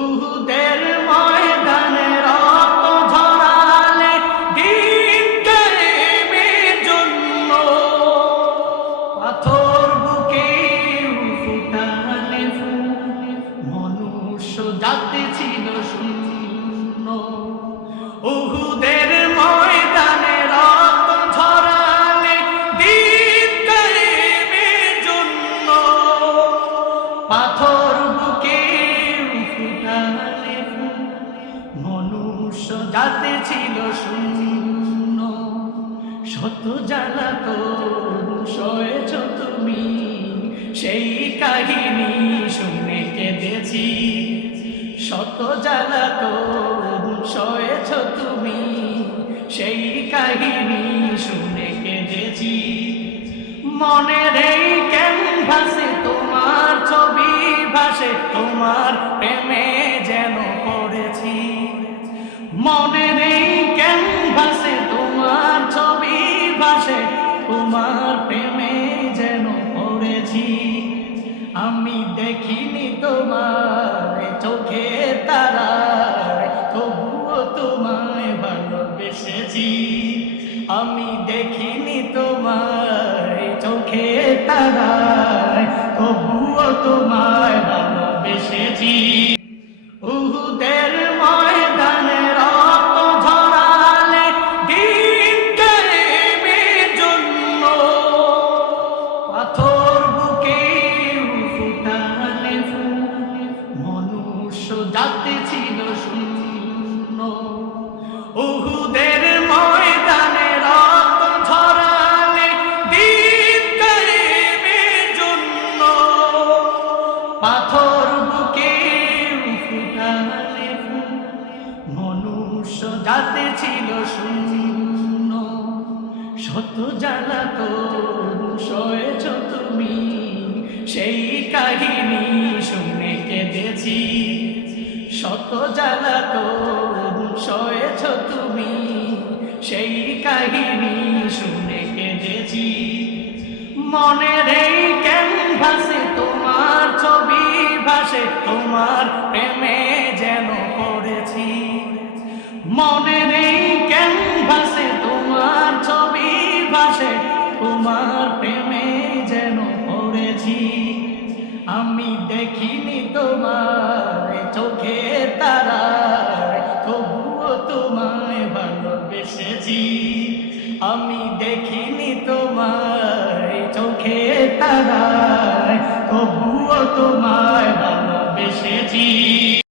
উহুদের ময়দানে রক্ত ঝরালে দিন কায়েমের জন্য, পাথর বুকে ফুটালে মনুষ্য জাতি ছিল শূন্য। উহুদের ময়দানে রক্ত ঝরালে দিন কায়েমের জন্য, পাথর বুকে ফুটালে মনুষ্য জাতি ছিল শূন্য। শত জ্বালাতন সয়েছ তুমি, সেই কাহিনী শুনে কেঁদেছি। শত জ্বালাতন সয়েছ তুমি, সেই কাহিনী শুনে কেঁদেছি। মনের এই ক্যানভাসে তোমার ছবি ভাসে, তোমার প্রেমে যেন পড়েছি। মনের এই ক্যানভাসে তোমার ছবি ভাসে, তোমার প্রেমে যেন পড়েছি। আমি দেখিনি তোমায় চোখে তারায়, তবুও তোমায় ভালোবেসেছি। আমি দেখিনি তোমায় চোখে তারায়, তবুও তোমায় ভালোবেসেছি। উহুদের ময়দানে রক্ত ঝরালে দিন কায়েমের জন্য, পাথর বুকে ফুটালে মনুষ্য জাতি ছিল শূন্য। উহুদের ময়দানে রক্ত ঝরালে দিন কায়েমের জন্য, পাথর বুকে ফুটালে মনুষ্য জাতি ছিল শূন্য। শত জ্বালাতন সয়েছ তুমি, সেই কাহিনী শুনে কেঁদেছি। শত জ্বালাতন সয়েছ তুমি, সেই কাহিনী শুনে কেঁদেছি। মনের এই ক্যানভাসে তোমার ছবি ভাসে, তোমার প্রেমে যেন পড়েছি। মনের এই ক্যানভাসে তোমার ছবি ভাসে, তোমার প্রেমে যেন পড়েছি। আমি দেখিনি তোমায় চোখে তারায়, তবুও তোমায় ভালোবেসেছি। আমি দেখিনি তোমায় চোখে তারায়, তবুও তোমায় ভালোবেসেছি।